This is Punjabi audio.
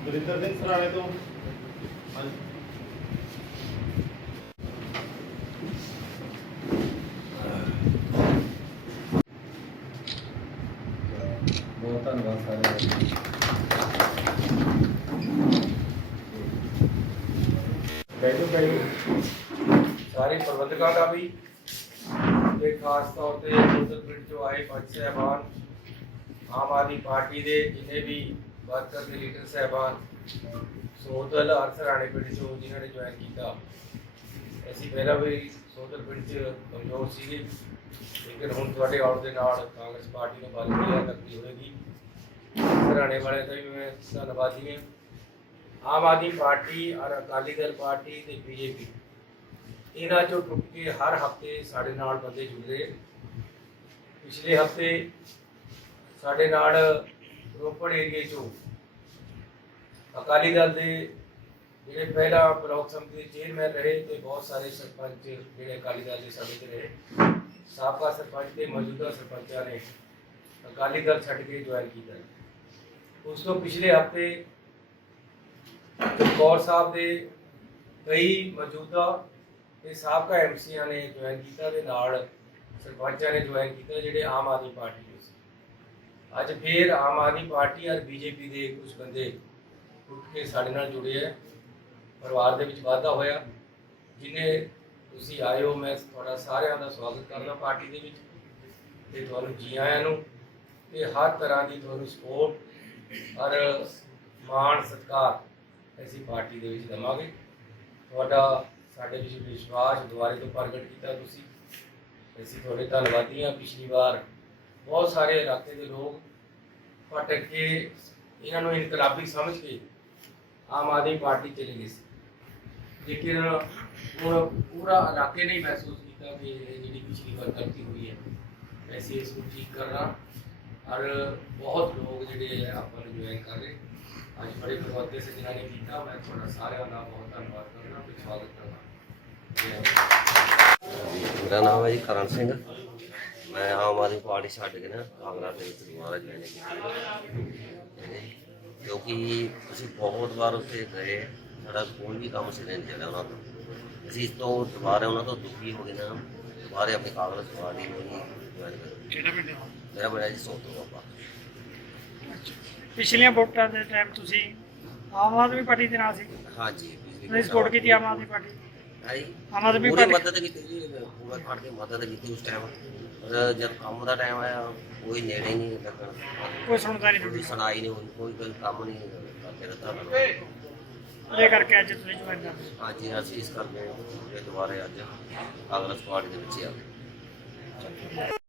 ਗੁਰਿੰਦਰ ਸਿੰਘ ਸਰਾਣੇ ਤੋਂ ਹਾਂਜੀ ਬਹੁਤ ਧੰਨਵਾਦ ਸਾਰਿਆਂ ਦਾ ਬੈਠੋ ਬੈਠੋ ਸਾਰੇ ਪ੍ਰਬੰਧਕਾਂ ਦਾ ਵੀ ਤੇ ਖਾਸ ਤੌਰ ਤੇ ਉਧਰ ਪਿੰਡ ਚੋਂ ਆਏ ਪੰਚ ਸਾਹਿਬਾਨ ਆਮ ਆਦਮੀ ਪਾਰਟੀ ਦੇ ਜਿੰਨੇ ਵੀ ਵਰਕਰ ਦੇ ਲੀਡਰ ਸਾਹਿਬਾਨ ਸੋਦਲ ਅਰਸਰਾਣੇ ਪਿੰਡ ਚੋਂ ਜਿਨ੍ਹਾਂ ਨੇ ਜੁਆਇਨ ਕੀਤਾ। ਅਸੀਂ ਪਹਿਲਾਂ ਵੀ ਸੋਦਲ ਪਿੰਡ ਚ ਕਮਜ਼ੋਰ ਸੀਗੇ, ਲੇਕਿਨ ਹੁਣ ਤੁਹਾਡੇ ਆਉਣ ਦੇ ਨਾਲ ਕਾਂਗਰਸ ਪਾਰਟੀ ਨੂੰ ਬਲ ਮਿਲਿਆ ਕਰਦੀ ਹੋਏਗੀ ਸਰਾਣੇ ਵਾਲਿਆਂ ਦਾ ਵੀ ਮੈਂ ਧੰਨਵਾਦੀ ਹਾਂ। ਆਮ ਆਦਮੀ ਪਾਰਟੀ ਔਰ ਅਕਾਲੀ ਦਲ ਪਾਰਟੀ ਤੇ ਬੀਜੇਪੀ, ਇਹਨਾਂ ਚੋਂ ਟੁੱਟ ਕੇ ਹਰ ਹਫ਼ਤੇ ਸਾਡੇ ਨਾਲ ਬੰਦੇ ਜੁੜਦੇ ਪਿਛਲੇ ਹਫ਼ਤੇ ਸਾਡੇ ਨਾਲ ਰੋਪੜ ਏਰੀਏ ਚੋਂ ਅਕਾਲੀ ਦਲ ਦੇ ਜਿਹੜੇ ਪਹਿਲਾ ਬਲਾਕ ਸਮਿਤੀ ਚੇਅਰਮੈਨ ਰਹੇ ਤੇ ਬਹੁਤ ਸਾਰੇ ਸਰਪੰਚ ਜਿਹੜੇ ਅਕਾਲੀ ਦਲ ਦੇ ਸਮੇਂ 'ਚ ਰਹੇ। ਸਾਬਕਾ ਸਰਪੰਚ ਤੇ ਮੌਜੂਦਾ ਸਰਪੰਚਾਂ ਨੇ ਅਕਾਲੀ ਦਲ ਛੱਡ ਕੇ ਜੁਆਇਨ ਕੀਤਾ। ਉਸ ਤੋਂ ਪਿਛਲੇ ਹਫ਼ਤੇ ਚਮਕੌਰ ਸਾਹਿਬ ਦੇ ਕਈ ਮੌਜੂਦਾ ਤੇ ਸਾਬਕਾ ਐਮਸੀਆਂ ਨੇ ਜੁਆਇਨ ਕੀਤਾ ਦੇ ਨਾਲ ਸਰਪੰਚਾਂ ਨੇ ਜੁਆਇਨ ਕੀਤਾ ਜਿਹੜੇ ਆਮ ਆਦਮੀ ਪਾਰਟੀ ਦੇ ਸੀ। ਅੱਜ ਫੇਰ ਆਮ ਆਦਮੀ ਪਾਰਟੀ ਔਰ ਬੀਜੇਪੀ ਦੇ ਕੁਝ ਬੰਦੇ ਉੱਠ ਕੇ ਸਾਡੇ ਨਾਲ ਜੁੜੇ ਹੈ। ਪਰਿਵਾਰ ਦੇ ਵਿੱਚ ਵਾਧਾ ਹੋਇਆ। ਜਿਨੇ ਤੁਸੀਂ ਆਏ ਹੋ, ਮੈਂ ਤੁਹਾਡਾ ਸਾਰਿਆਂ ਦਾ ਸਵਾਗਤ ਕਰਦਾ ਪਾਰਟੀ ਦੇ ਵਿੱਚ। ਤੇ ਤੁਹਾਨੂੰ ਜੀ ਆਇਆਂ ਨੂੰ। ਤੇ ਹਰ ਤਰ੍ਹਾਂ ਦੀ ਤੁਹਾਨੂੰ ਸਪੋਰਟ ਔਰ ਮਾਣ, ਸਤਿਕਾਰ ਅਸੀਂ ਪਾਰਟੀ ਦੇ ਵਿੱਚ ਦੇਵਾਂਗੇ। ਤੁਹਾਡਾ, ਸਾਡੇ ਵਿੱਚ ਵਿਸ਼ਵਾਸ ਦੁਆਰੇ ਤੋਂ ਪ੍ਰਗਟ ਕੀਤਾ ਤੁਸੀਂ। ਅਸੀਂ ਤੁਹਾਡੇ ਧੰਨਵਾਦੀ ਹਾਂ। ਪਿਛਲੀ ਵਾਰ ਬਹੁਤ ਸਾਰੇ ਇਲਾਕੇ ਦੇ ਲੋਕ ਭਟਕ ਕੇ ਇਹਨਾਂ ਨੂੰ ਇਨਕਲਾਬੀ ਸਮਝ ਕੇ ਆਮ ਆਦਮੀ ਪਾਰਟੀ ਚਲੀ ਗਈ ਸੀ। ਲੇਕਿਨ ਹੁਣ ਪੂਰਾ ਇਲਾਕੇ ਨੇ ਮਹਿਸੂਸ ਕੀਤਾ ਕਿ ਇਹ ਜਿਹੜੀ ਪਿਛਲੀ ਵਾਰ ਗਲਤੀ ਹੋਈ ਹੈ ਐਸੀ ਇਸ ਨੂੰ ਠੀਕ ਕਰਨਾ ਔਰ ਬਹੁਤ ਲੋਕ ਜਿਹੜੇ ਹੈ ਆਪਾਂ ਨੂੰ ਜੁਆਇਨ ਕਰ ਰਹੇ। ਅੱਜ ਬੜੇ ਪ੍ਰਬੰਧਕ ਜਿਨ੍ਹਾਂ ਨੇ ਕੀਤਾ। ਮੈਂ ਤੁਹਾਡਾ ਸਾਰਿਆਂ ਦਾ ਬਹੁਤ ਧੰਨਵਾਦ ਕਰਦਾ। ਤੇ ਸਵਾਗਤ ਕਰਦਾ ਮੇਰਾ ਨਾਮ ਹੈ ਜੀ ਕਰਨ ਸਿੰਘ। ਮੈਂ ਆਮ ਆਦਮੀ ਪਾਰਟੀ ਛੱਡ ਕੇ ਨਾ ਕਾਂਗਰਸ ਦੇ ਵਿੱਚ ਦੁਬਾਰਾ ਜੁਆਇਨ ਕੀਤੀ। ਕਿਉਂਕਿ ਅਸੀਂ ਬਹੁਤ ਵਾਰ ਉੱਥੇ ਗਏ ਸਾਡਾ ਕੋਈ ਵੀ ਕੰਮ ਸਿਰੇ ਨਹੀਂ ਚੱਲਿਆ ਉਹਨਾਂ ਤੋਂ। ਅਸੀਂ ਇਸ ਤੋਂ ਦੁਬਾਰਾ ਉਹਨਾਂ ਤੋਂ ਦੁਖੀ ਹੋ ਗਏ ਨਾ ਦੁਬਾਰੇ ਆਪਣੀ ਪਾਰਟੀ ਨੂੰ ਜੁਆਇਨ ਕਰ ਕਿਹੜਾ ਪਿੰਡ ਹੈ? ਮੇਰਾ ਬੜਾ ਜੀ ਸੋਤੋ ਬਾਬਾ। ਪਿਛਲੀਆਂ ਵੋਟਾਂ ਦੇ ਟਾਈਮ ਤੁਸੀਂ ਆਮ ਆਦਮੀ ਪਾਰਟੀ ਦੇ ਨਾਲ ਸੀ? ਹਾਂਜੀ ਤੁਸੀਂ ਸਪੋਰਟ ਕੀਤੀ ਆਮ ਆਦਮੀ ਪਾਰਟੀ ਹੈ ਆਮ ਆਦਮੀ ਪੂਰੀ ਪਾਰਟੀ ਮਦਦ ਕੀਤੀ ਜੀ ਪੂਰਾ ਕੇ ਮਦਦ ਕੀਤੀ ਉਸ ਟਾਈਮ ਪਰ ਜਦ ਕੰਮ ਦਾ ਟਾਈਮ ਆਇਆ ਕੋਈ ਨੇੜੇ ਨਹੀਂ ਲੱਗਣ ਕੋਈ ਸੁਣਦਾ ਨਹੀਂ ਕੋਈ ਤੁਹਾਡੀ ਸੁਣਾਈ ਨਹੀਂ ਹੋਈ ਕੋਈ ਕੋਈ ਕੰਮ ਨਹੀਂ ਕਰਦੇ ਰਹਿੰਦਾ ਉਹਦੇ ਕਰਕੇ ਅੱਜ ਤੁਸੀਂ ਜੁਆਇਨ ਕਰ ਹਾਂਜੀ ਅਸੀਂ ਇਸ ਕਰਕੇ ਇਹ ਦੁਬਾਰੇ ਅੱਜ ਕਾਂਗਰਸ ਪਾਰਟੀ ਦੇ ਵਿੱਚ ਆ। ਗਏ